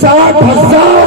60,000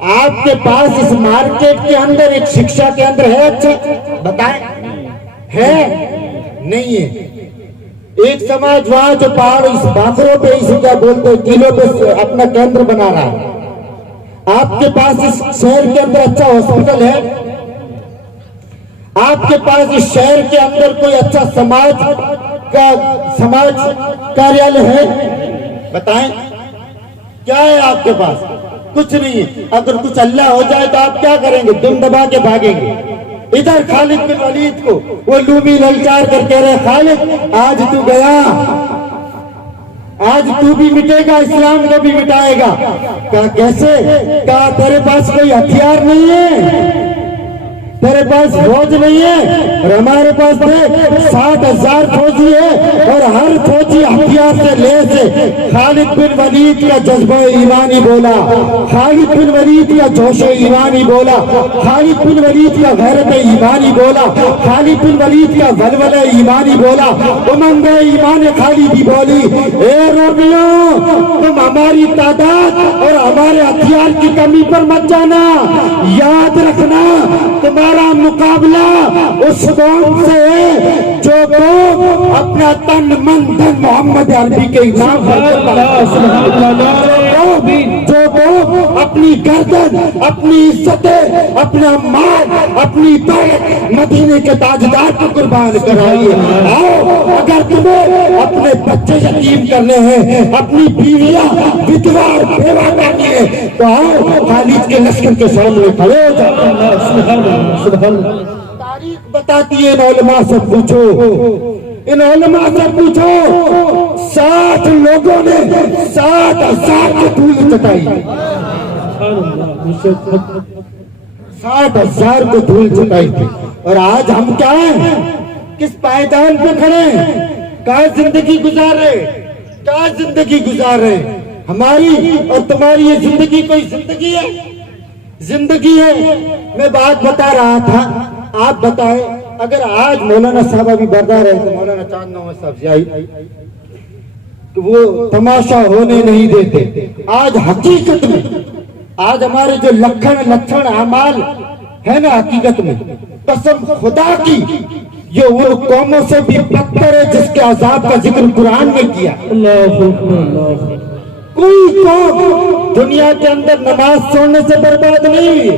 آپ کے پاس اس مارکیٹ کے اندر ایک شکشا کے اندر ہے اچھا بتائیں ہے نہیں ہے ایک سماج وہاں جو پہاڑ اس باخروں پہ اس کیا بولتے ہیں قلعوں پہ اپنا کیندر بنا رہا ہے آپ کے پاس اس شہر کے اندر اچھا ہاسپٹل ہے آپ کے پاس اس شہر کے اندر کوئی اچھا سماج کاریالے ہے بتائیں کیا ہے آپ کے پاس کچھ نہیں ہے اگر کچھ اللہ ہو جائے تو آپ کیا کریں گے دم دبا کے بھاگیں گے ادھر خالد بن ولید کو وہ لومی للچار کر کہہ رہے خالد آج تو گیا آج تو بھی مٹے گا اسلام کو بھی مٹائے گا کہا کیسے کہا تیرے پاس کوئی ہتھیار نہیں ہے تیرے پاس فوج نہیں ہے اور ہمارے پاس 60,000 فوجی ہے اور ہر فوجی ہتھیار سے لیس ہے خالد بن ولید کا جذبہ ایمانی بولا خالد بن ولید کا جوش ایمانی بولا خالد بن ولید کا غیرت ایمانی بولا خالد بن ولید کا ولولہ ایمانی بولا امنگ ایمان خالدی بولی اے رومیوں تم ہماری تعداد اور ہمارے ہتھیار کی کمی پر مت جانا یاد رکھنا تمہارا مقابلہ اس قوم سے ہے جو قوم اپنا تن من دھن محمد عربی کے نام جو قوم اپنی گردن اپنی عزتیں اپنا مال اپنی دولت مدینے کے تاجدار کو قربان کرائیے آؤ اگر تمہیں اپنے بچے یتیم کرنے ہیں اپنی بیویاں ودوا اور بیوہ کرنی ہے تو آؤ خالد کے لشکر کے سامنے کھڑے ہو جاؤ تاریخ بتاتی ہے ان علماء سے پوچھو ان علماء سے پوچھو 60 لوگوں نے 60,000 کی دھول چٹائی 60,000 کو دھول چٹائی تھی اور آج ہم کیا ہیں کس پائیدان پہ کھڑے ہیں کہاں زندگی گزار رہے ہماری اور تمہاری یہ زندگی کوئی زندگی ہے میں بات بتا رہا تھا آپ بتائیں اگر آج مولانا صاحب ابھی بردار ہے تو مولانا چاند نامہ صاحب سے آئی تو وہ تماشا ہونے نہیں دیتے آج حقیقت میں آج ہمارے جو لکھن اعمال ہے نا حقیقت میں قسم خدا کی یہ ان قوموں سے بھی بدتر ہے جس کے عذاب کا ذکر قرآن میں کیا کوئی قوم دنیا کے اندر نماز چھوڑنے سے برباد نہیں ہوئی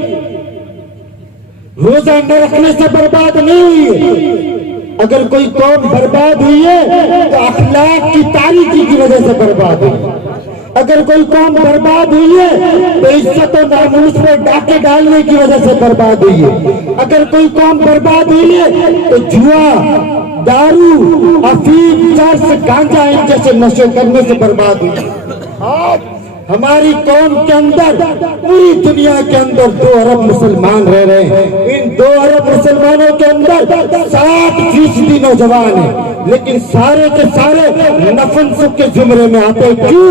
روزہ نہ رکھنے سے برباد نہیں ہوئی اگر کوئی قوم برباد ہوئی ہے تو اخلاق کی تاریکی کی وجہ سے برباد ہوئی اگر کوئی قوم برباد ہوئی ہے تو عزت و ناموس میں ڈاکے ڈالنے کی وجہ سے برباد ہوئی ہے اگر کوئی قوم برباد ہوئی ہے تو جوا دارو افیم چرس گانجا ان جیسے نشے کرنے سے برباد ہوئی ہے ہماری قوم کے اندر پوری دنیا کے اندر 2 ارب مسلمان رہ رہے ہیں ان 2 ارب مسلمانوں کے اندر 60% نوجوان ہیں لیکن سارے کے سارے نفنسک کے زمرے میں آتے کیوں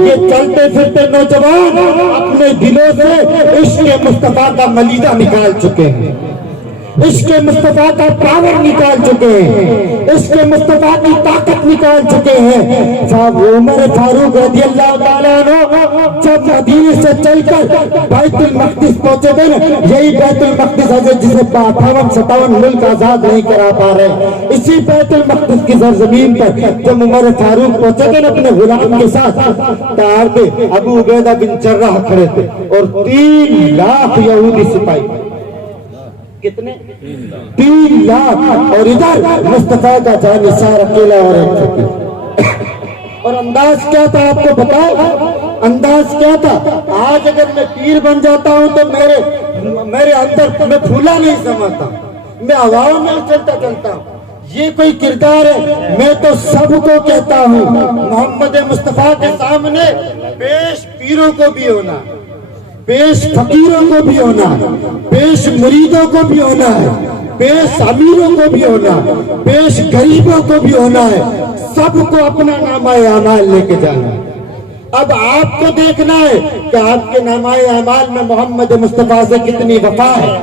یہ چلتے پھرتے نوجوان اپنے دلوں سے عشق مصطفیٰ کا ملیدہ نکال چکے ہیں عشق مصطفیٰ کا پاور نکال چکے ہیں عشق مصطفیٰ کی طاقت نکال چکے ہیں صاحب عمر فاروق رضی اللہ تعالیٰ عنہ جب مدینے سے چل کر بیت المقدس پہنچے تھے یہی بیت المقدس حضرت جسے 58-57 ملک آزاد نہیں کرا پا رہے اسی بیت المقدس کی سرزمین پر جب عمر فاروق پہنچے تھے اپنے غلام کے ساتھ تار پہ ابو عبیدہ بن جراح کھڑے تھے اور 3 لاکھ یہودی سپاہی کتنے 3 لاکھ اور ادھر مصطفیٰ کا جانثار اکیلا اور انداز کیا تھا آپ کو بتاؤ انداز کیا تھا آج اگر میں پیر بن جاتا ہوں تو میرے اندر میں پھولا نہیں سماتا میں ہواؤں میں چلتا ہوں یہ کوئی کردار ہے میں تو سب کو کہتا ہوں محمد مصطفیٰ کے سامنے پیش پیروں کو بھی ہونا پیش فقیروں کو بھی ہونا پیش مریدوں کو بھی ہونا ہے پیش امیروں کو بھی ہونا پیش غریبوں کو بھی ہونا ہے سب کو اپنا نامہ اعمال لے کے جانا اب آپ کو دیکھنا ہے کہ آپ کے نامۂ اعمال میں محمد مصطفیٰ سے کتنی وفا ہے،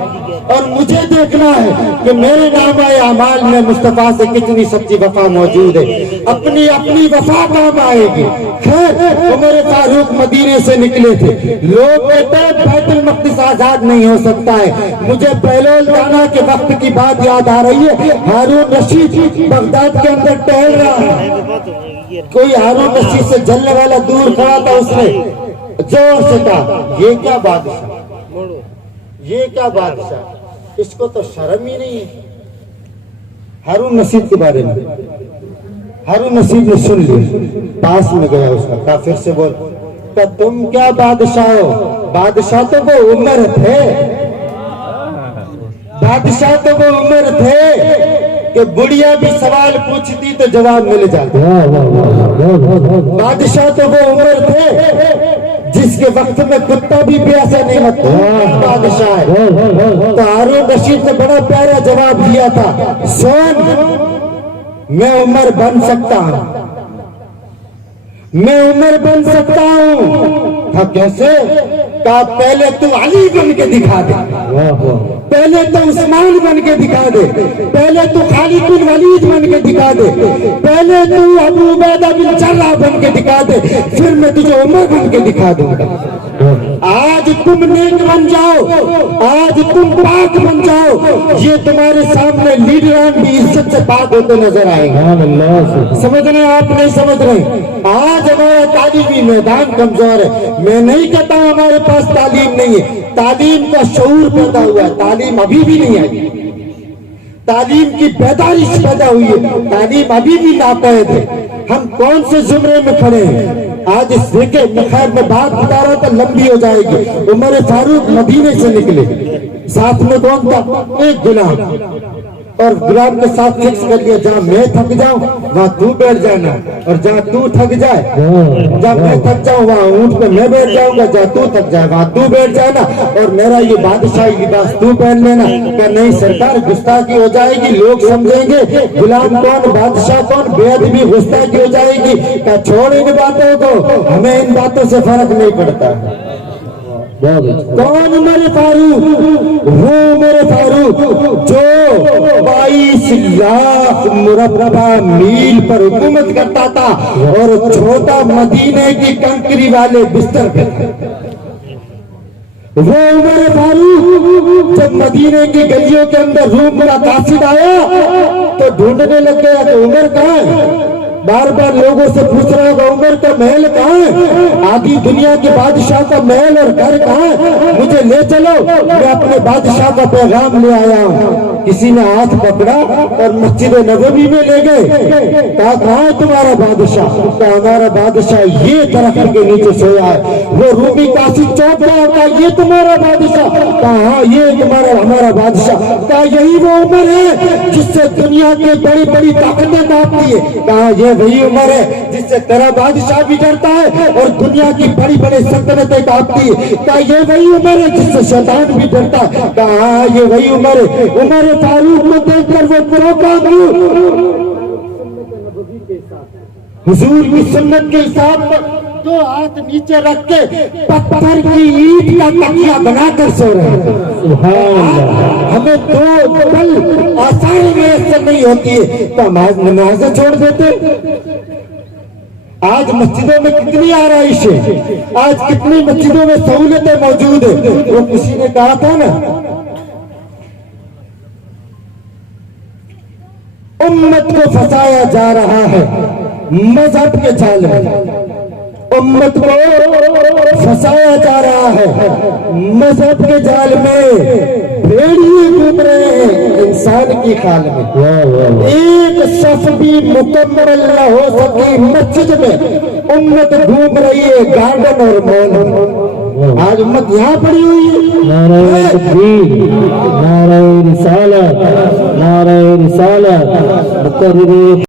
اور مجھے دیکھنا ہے کہ میرے نامۂ اعمال میں مصطفیٰ سے کتنی سچی وفا موجود ہے۔ اپنی اپنی وفا کام آئے گی۔ خیر، عمر فاروق مدینے سے نکلے تھے، لوگ کہتے ہیں بیت المقدس آزاد نہیں ہو سکتا ہے۔ مجھے بہلول دانا کے وقت کی بات یاد آ رہی ہے۔ ہارون رشید بغداد کے اندر ٹہل رہا ہے، کوئی ہارون رشید سے جلنے والا دور کھڑا تھا، اس نے زور سے کہا یہ کیا بادشاہ، یہ کیا بادشاہ، اس کو تو شرم ہی نہیں ہے۔ ہارون رشید کے بارے میں ہارون رشید نے سن لیا، پاس میں گیا اس کا، کہا پھر سے بول، کہ تم کیا بادشاہ ہو، بادشاہ تو وہ عمر تھے، بادشاہ تو وہ عمر تھے کہ بڑھیا بھی سوال پوچھتی تو جواب مل جاتا۔ بادشاہ تو وہ عمر تھے جس کے وقت میں کتا بھی پیاسا نہیں ہوتا، بادشاہ ہے۔ تو ہارون رشید نے بڑا پیارا جواب دیا تھا، سن، میں عمر بن سکتا ہوں، میں عمر بن سکتا ہوں۔ کہا کیسے؟ کہا پہلے تو علی بن کے دکھا دے، پہلے تو عثمان بن کے دکھا دے، پہلے تو خالد بن ولید بن کے دکھا دے، پہلے تو ابو عبیدہ بن جراح بن کے دکھا دے، پھر میں تجھے عمر بن کے دکھا دوں گا۔ آج تم نیک بن جاؤ، آج تم پاک بن جاؤ، یہ تمہارے سامنے لیڈران بھی عزت سے پاک ہوتے نظر آئیں گے۔ سمجھ رہے ہیں آپ؟ نہیں سمجھ رہے؟ آج ہمارا تعلیمی میدان کمزور ہے۔ میں نہیں کہتا ہوں ہمارے پاس تعلیم نہیں ہے، تعلیم کا شعور پیدا ہوا ہے، تعلیم ابھی بھی نہیں آئی، تعلیم کی بیداری پیدا ہوئی ہے، تعلیم ابھی بھی ناپید ہے۔ ہم کون سے زمرے میں کھڑے ہیں آج؟ اس دیکھیں، خیر میں بات بتا رہا تھا، لمبی ہو جائے گی۔ عمر فاروق مدینے سے نکلے، ساتھ میں کون تھا؟ ایک غلام، اور غلام کے ساتھ فکس کر لیا، جہاں میں تھک جاؤں وہاں تو بیٹھ جانا، اور جہاں تو تھک جائے، جہاں میں تھک جاؤں وہاں اونٹ پہ میں بیٹھ جاؤں گا، جہاں تو تھک جائے وہاں تو بیٹھ جانا، اور میرا یہ بادشاہی لباس تو پہن لینا۔ کہ نہیں سرکار، گستاخی ہو جائے گی، لوگ سمجھیں گے غلام کون بادشاہ کون، بے ادبی گستاخی ہو جائے گی۔ کہ چھوڑ ان باتوں کو، ہمیں ان باتوں سے فرق نہیں پڑتا۔ کون عمر فاروق؟ وہ عمر فاروق جو 22 لاکھ مربع میل پر حکومت کرتا تھا، اور چھوٹا مدینے کی کنکری والے بستر پہ تھا۔ وہ عمر فاروق جب مدینے کی گلیوں کے اندر روم کا قاصد آیا تو ڈھونڈنے لگ گیا کہ عمر کہاں ہے، بار بار لوگوں سے پوچھ رہا ہے عمر کا محل کہاں ہے، آدھی دنیا کے بادشاہ کا محل اور گھر کہاں ہے، مجھے لے چلو، میں اپنے بادشاہ کا پیغام لے آیا ہوں۔ کسی نے ہاتھ پکڑا اور مسجد نبوی میں لے گئے، کہا کہاں ہے تمہارا بادشاہ؟ کہا ہمارا بادشاہ یہ درخت کے نیچے سویا ہے۔ وہ رومی قاصد چوک گیا، کہا یہ تمہارا بادشاہ؟ کہا ہاں یہ ہمارا بادشاہ۔ کہا یہی وہ عمر ہے جس سے دنیا کی بڑی بڑی طاقتیں کانپتی ہے؟ کہا یہ وہی عمر ہے جس سے تیرا بادشاہ بھی ڈرتا ہے اور دنیا کی بڑی بڑی سلطنتیں کانپتی ہے۔ کہا یہ وہی عمر ہے جس سے شیطان بھی ڈرتا ہے؟ کہا ہاں یہ وہی عمر ہے۔ عمر فاروق کو دیکھ کر وہ چونکا حضور کی سنت کے حساب پر دو ہاتھ نیچے رکھ کے پتھر کی اینٹ کا تکیہ بنا کر سو رہے ہیں۔ ہمیں دو پل آسانی میسر نہیں ہوتی ہے تو ہم نمازیں چھوڑ دیتے۔ آج مسجدوں میں کتنی آرائش ہے، آج کتنی مسجدوں میں سہولتیں موجود ہیں۔ وہ کسی نے کہا تھا نا، امت کو پھنسایا جا رہا ہے مذہب کے جال میں، امت کو پھنسایا جا رہا ہے مذہب کے جال میں، بھیڑیے گھوم رہے ہیں انسان کی خال میں۔ ایک صف بھی مکمل نہ ہو سکی مسجد میں، امت گھوم رہی ہے گارڈن اور مال میں۔ آج امت یہاں پڑی ہوئی ہے۔ نعرہ تکبیر، نعرہ رسالت، نعرہ رسالت، مقرر